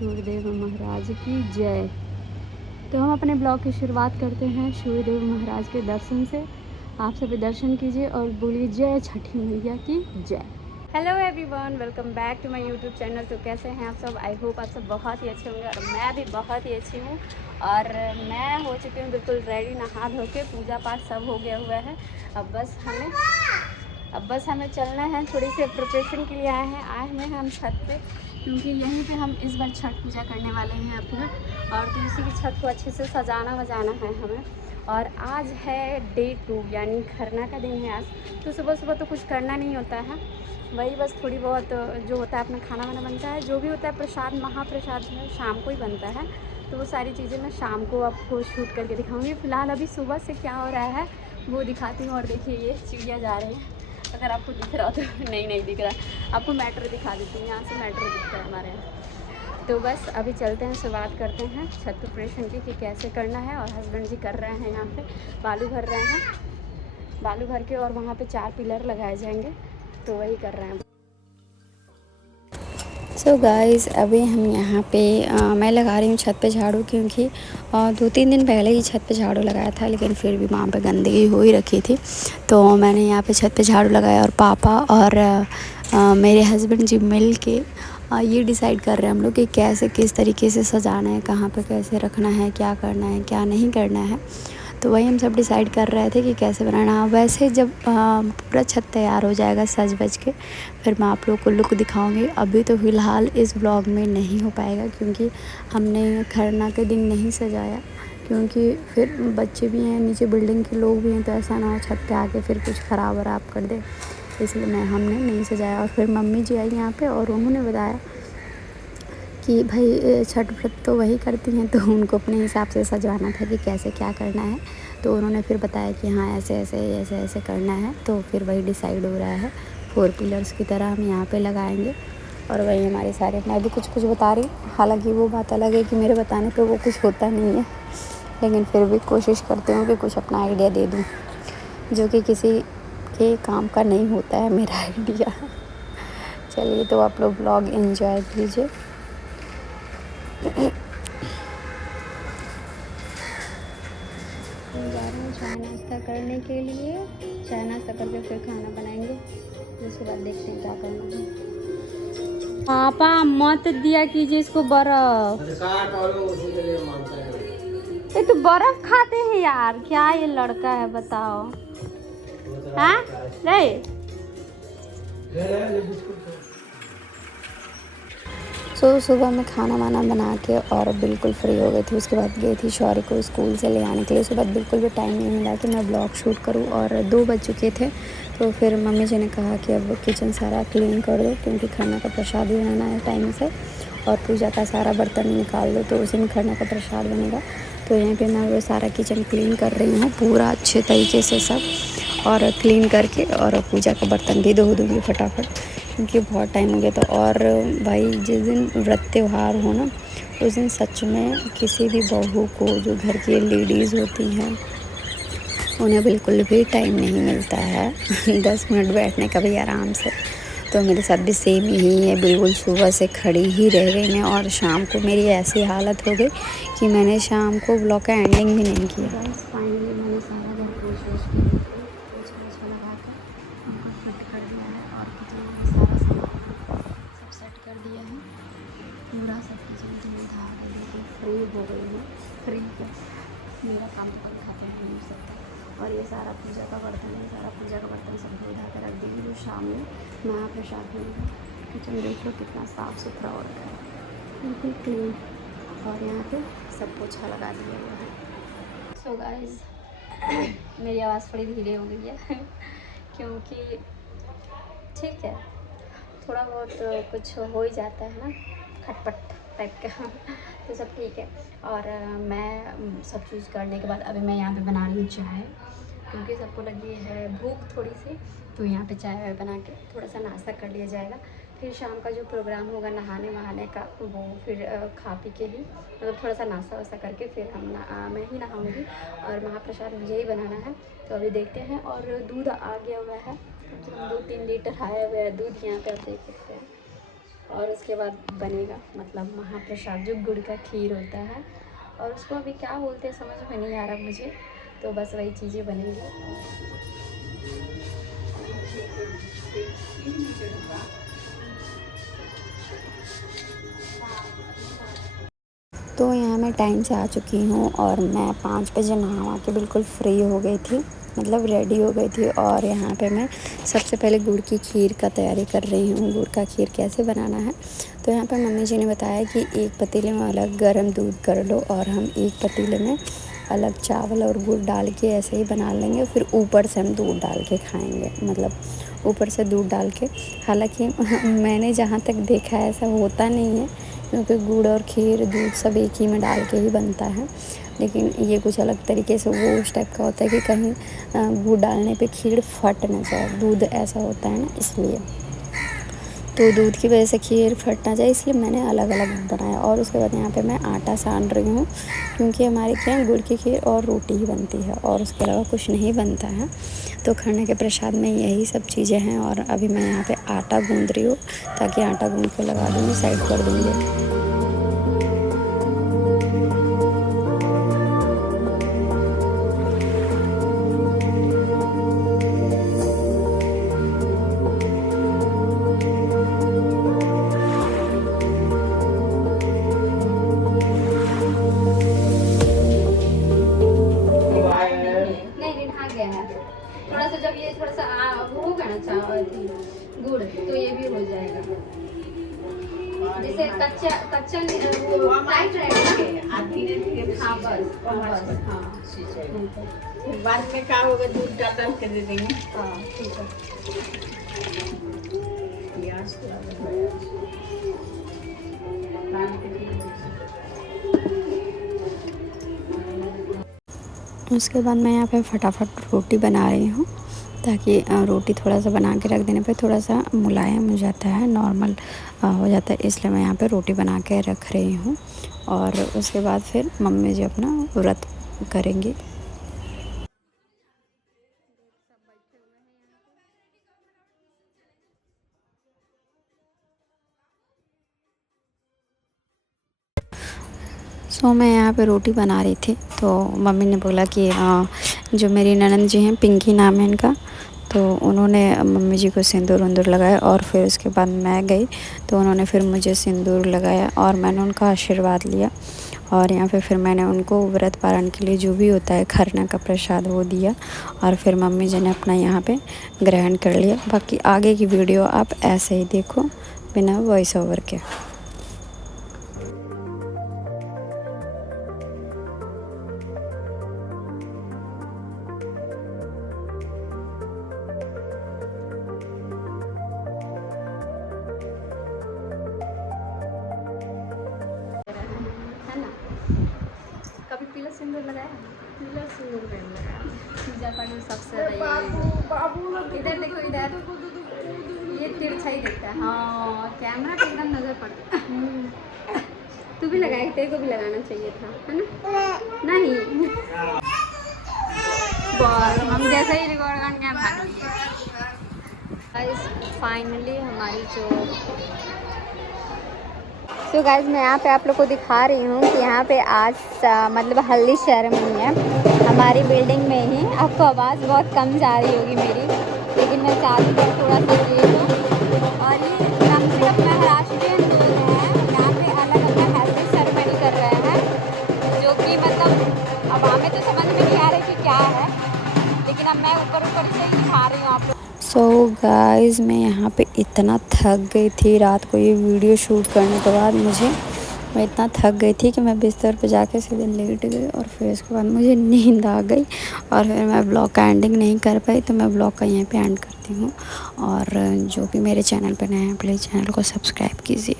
सूर्यदेव महाराज की जय। तो हम अपने ब्लॉग की शुरुआत करते हैं सूर्यदेव महाराज के दर्शन से। आप सभी दर्शन कीजिए और बोलिए जय छठी मैया की जय। Hello everyone, welcome back to my YouTube channel. तो कैसे हैं आप सब? आई होप आप सब बहुत ही अच्छे होंगे और मैं भी बहुत ही अच्छी हूँ। और मैं हो चुकी हूँ बिल्कुल रेडी, नहा धो के पूजा पाठ सब हो गया हुआ है। अब बस हमें चलना है, थोड़ी सी प्रिपरेशन के लिए आए हुए हैं हम छत पे, क्योंकि यहीं पे हम इस बार छठ पूजा करने वाले हैं अपना। और तो इसी की छत को अच्छे से सजाना वजाना है हमें। और आज है डे 2 यानी खरना का दिन है आज। तो सुबह सुबह तो कुछ करना नहीं होता है, वही बस थोड़ी बहुत जो होता है अपना खाना वाना बनता है, जो भी होता है प्रसाद, महाप्रसाद जो है शाम को ही बनता है। तो वो सारी चीज़ें मैं शाम को आपको शूट करके दिखाऊंगी। फ़िलहाल अभी सुबह से क्या हो रहा है वो दिखाती हूँ। और देखिए ये चिड़िया जा रही है, अगर आपको दिख रहा हो तो नहीं दिख रहा, आपको मैटर दिखा देती हूँ। यहाँ से मैटर दिखता है हमारे यहाँ। तो बस अभी चलते हैं, शुरुआत करते हैं छत प्रिपरेशन की कि कैसे करना है। और हस्बैंड जी कर रहे हैं यहाँ पे बालू भर रहे हैं, बालू भर के और वहाँ पे 4 पिलर लगाए जाएंगे, तो वही कर रहे हैं। सो गाइस, अभी हम यहाँ पे मैं लगा रही हूँ छत पे झाड़ू, क्योंकि 2-3 दिन पहले ही छत पे झाड़ू लगाया था, लेकिन फिर भी वहाँ पे गंदगी हो ही रखी थी। तो मैंने यहाँ पे छत पे झाड़ू लगाया और पापा और मेरे हस्बैंड जी मिल के ये डिसाइड कर रहे हैं हम लोग कि कैसे किस तरीके से सजाना है, कहाँ पे कैसे रखना है, क्या करना है क्या नहीं करना है। तो वही हम सब डिसाइड कर रहे थे कि कैसे बनाना। वैसे जब पूरा छत तैयार हो जाएगा सज बज के, फिर मैं आप लोग को लुक दिखाऊंगी। अभी तो फ़िलहाल इस ब्लॉग में नहीं हो पाएगा, क्योंकि हमने खरना के दिन नहीं सजाया, क्योंकि फिर बच्चे भी हैं नीचे, बिल्डिंग के लोग भी हैं, तो ऐसा ना हो छत पे आके फिर कुछ ख़राब वराब कर दे, इसलिए हमने नहीं सजाया। और फिर मम्मी जी आई यहाँ पे और उन्होंने बताया कि भाई छठ व्रत तो वही करती हैं, तो उनको अपने हिसाब से सजवाना था कि कैसे क्या करना है। तो उन्होंने फिर बताया कि हाँ ऐसे ऐसे करना है। तो फिर वही डिसाइड हो रहा है, 4 पिलर्स की तरह हम यहाँ पे लगाएंगे। और वही हमारे सारे, मैं भी कुछ बता रही हूँ, हालांकि वो बात अलग है कि मेरे बताने पे वो कुछ होता नहीं है, लेकिन फिर भी कोशिश करती हूँ कि कुछ अपना आइडिया दे दूँ, जो कि किसी के काम का नहीं होता है मेरा आइडिया। चलिए, तो आप लोग ब्लॉग एंजॉय कीजिए। जा रहे हैं चाय नाश्ता करने के लिए। चाय नाश्ता करके फिर खाना बनाएंगे, उसके बाद देखते हैं क्या करना है। पापा मत दिया कीजिए इसको बर्फ। ये तो बर्फ खाते हैं यार, क्या ये लड़का है बताओ। हाँ नहीं, सुबह में खाना वाना बना के और बिल्कुल फ्री हो गई थी। उसके बाद गई थी शौर्य को स्कूल से ले आने के लिए। उसके बाद बिल्कुल भी टाइम नहीं मिला कि मैं ब्लॉग शूट करूं, और 2 बज चुके थे। तो फिर मम्मी जी ने कहा कि अब किचन सारा क्लीन कर दो, क्योंकि खाना का प्रसाद भी बनाना है टाइम से, और पूजा का सारा बर्तन निकाल दो, तो उसी में खाना का प्रसाद बनेगा। तो यहाँ पर मैं वो सारा किचन क्लीन कर रही हूँ पूरा अच्छे तरीके से सब, और क्लीन करके और पूजा का बर्तन भी धो दूँगी फटाफट, क्योंकि बहुत टाइम हो गया था। और भाई जिस दिन व्रत त्यौहार हो ना, उस दिन सच में किसी भी बहू को, जो घर की लेडीज़ होती हैं, उन्हें बिल्कुल भी टाइम नहीं मिलता है 10 मिनट बैठने का भी आराम से। तो मेरे साथ भी सेम यही है, बिल्कुल सुबह से खड़ी ही रह गई मैं, और शाम को मेरी ऐसी हालत हो गई कि मैंने शाम को ब्लॉग का एंडिंग भी नहीं किया। फाइनली मैंने सारा घर पोछा लगा कर उनको फिट कर दिया है, और किचन में सारा सामान सब सेट कर दिया है। पूरा सब किचन धो धा के बिल्कुल फ्री हो गई है। फ्री है, मेरा काम तो कल खाते हैं नहीं सकता। और ये सारा पूजा का बर्तन है, सारा पूजा का बर्तन सब धो धा कर रख देंगे, जो शाम में महाप्रसाद होगा। किचन देख लो कितना साफ़ सुथरा हो रहा है, बिल्कुल क्लीन। और यहाँ पे सब पोछा लगा दिया हुआ है। सो गाइस, मेरी आवाज़ थोड़ी धीरे हो गई है क्योंकि ठीक है, थोड़ा बहुत कुछ हो ही जाता है ना, खटपट टाइप का तो सब ठीक है। और मैं सब चीज़ करने के बाद अभी मैं यहाँ पे बना रही हूँ चाय, क्योंकि सबको लगी है भूख थोड़ी सी। तो यहाँ पे चाय वाय बना के थोड़ा सा नाश्ता कर लिया जाएगा। फिर शाम का जो प्रोग्राम होगा नहाने वहाने का, वो फिर खा पी के ही, मतलब थोड़ा सा नाश्ता वास्ता करके फिर मैं ही नहाऊँगी, और महाप्रसाद मुझे ही बनाना है। तो अभी देखते हैं। और दूध आ गया हुआ है, कम से कम 2-3 लीटर आया हुआ है दूध यहाँ पे, आप देख सकते हैं। और उसके बाद बनेगा मतलब महाप्रसाद जो गुड़ का खीर होता है, और उसको अभी क्या बोलते हैं समझ में नहीं आ रहा मुझे, तो बस वही चीज़ें बनेंगी। तो यहाँ मैं टाइम से आ चुकी हूँ और मैं 5 बजे नहा के बिल्कुल फ्री हो गई थी, मतलब रेडी हो गई थी। और यहाँ पे मैं सबसे पहले गुड़ की खीर का तैयारी कर रही हूँ। गुड़ का खीर कैसे बनाना है, तो यहाँ पर मम्मी जी ने बताया कि एक पतीले में अलग गर्म दूध कर लो और हम एक पतीले में अलग चावल और गुड़ डाल के ऐसे ही बना लेंगे, फिर ऊपर से हम दूध डाल के खाएंगे, मतलब ऊपर से दूध डाल के। हालांकि मैंने जहाँ तक देखा है ऐसा होता नहीं है, क्योंकि गुड़ और खीर दूध सब एक ही में डाल के ही बनता है, लेकिन ये कुछ अलग तरीके से वो उस टाइप का होता है कि कहीं गुड़ डालने पे खीर फट ना जाए, दूध ऐसा होता है ना, इसलिए। तो दूध की वजह से खीर फट ना जाए इसलिए मैंने अलग अलग बनाया। और उसके बाद यहाँ पे मैं आटा सान रही हूँ, क्योंकि हमारे क्या गुड़ की खीर और रोटी ही बनती है और उसके अलावा कुछ नहीं बनता है। तो खाने के प्रसाद में यही सब चीज़ें हैं। और अभी मैं यहाँ पे आटा गूँध रही हूँ, ताकि आटा गूँध के लगा दूँगी, साइड कर दूँगी। थोड़ा सा जब ये थोड़ा सा वो होगा ना चावल गुड़, तो ये भी हो जाएगा। जैसे कच्चा कच्चा वो टाइट रहेगा। हाँ बस बस हाँ, बाद में क्या होगा, दूध डाल के दे देंगे। हाँ ठीक है। उसके बाद मैं यहाँ पे फटाफट रोटी बना रही हूँ, ताकि रोटी थोड़ा सा बना के रख देने पे थोड़ा सा मुलायम हो जाता है, नॉर्मल हो जाता है, इसलिए मैं यहाँ पे रोटी बना के रख रही हूँ। और उसके बाद फिर मम्मी जी अपना व्रत करेंगी। सो मैं यहाँ पे रोटी बना रही थी, तो मम्मी ने बोला कि जो मेरी ननंद जी हैं, पिंकी नाम है इनका, तो उन्होंने मम्मी जी को सिंदूर वंदूर लगाया। और फिर उसके बाद मैं गई तो उन्होंने फिर मुझे सिंदूर लगाया और मैंने उनका आशीर्वाद लिया। और यहाँ पे फिर मैंने उनको व्रत पारण के लिए जो भी होता है खरना का प्रसाद वो दिया। और फिर मम्मी जी ने अपना यहाँ पे ग्रहण कर लिया। बाकी आगे की वीडियो आप ऐसे ही देखो बिना वॉइस ओवर के। है ना, कभी पीला सिंदूर लगाया? पीला सिंदूर नहीं लगाया। पूजा पाठ में सबसे ज़्यादा इधर देखो, इधर ये तिरछा ही दिखता है। हाँ कैमरा पे एकदम नज़र पड़ता है। तू भी लगाए, तेरे को भी लगाना चाहिए था, है ना? नहीं बस हम जैसा ही रिकॉर्ड करके हम भाग लिए। फाइनली हमारी जो तो गाइस मैं यहाँ पे आप लोग को दिखा रही हूँ कि यहाँ पे आज मतलब हल्दी सेरेमनी है हमारी बिल्डिंग में ही। आपको आवाज़ बहुत कम जा रही होगी मेरी, लेकिन मैं चाहती हूँ थोड़ा सा तेज हो। और ये कम से कम महाराष्ट्रियन लोग हैं, यहाँ पे अलग अलग हल्दी सेरेमनी कर रहे हैं, जो कि मतलब अब हमें तो समझ में नहीं आ रही कि क्या है, लेकिन अब मैं ऊपर ऊपर से ही दिखा रही हूँ आप लोग। सो गाइस मैं यहाँ पे इतना थक गई थी रात को ये वीडियो शूट करने के बाद। मैं इतना थक गई थी कि मैं बिस्तर पे जाके सीधे लेट गई और फिर उसके बाद मुझे नींद आ गई और फिर मैं ब्लॉग का एंडिंग नहीं कर पाई। तो मैं ब्लॉग का यहीं पे एंड करती हूँ। और जो भी मेरे चैनल पे नए हैं प्लीज़ चैनल को सब्सक्राइब कीजिए।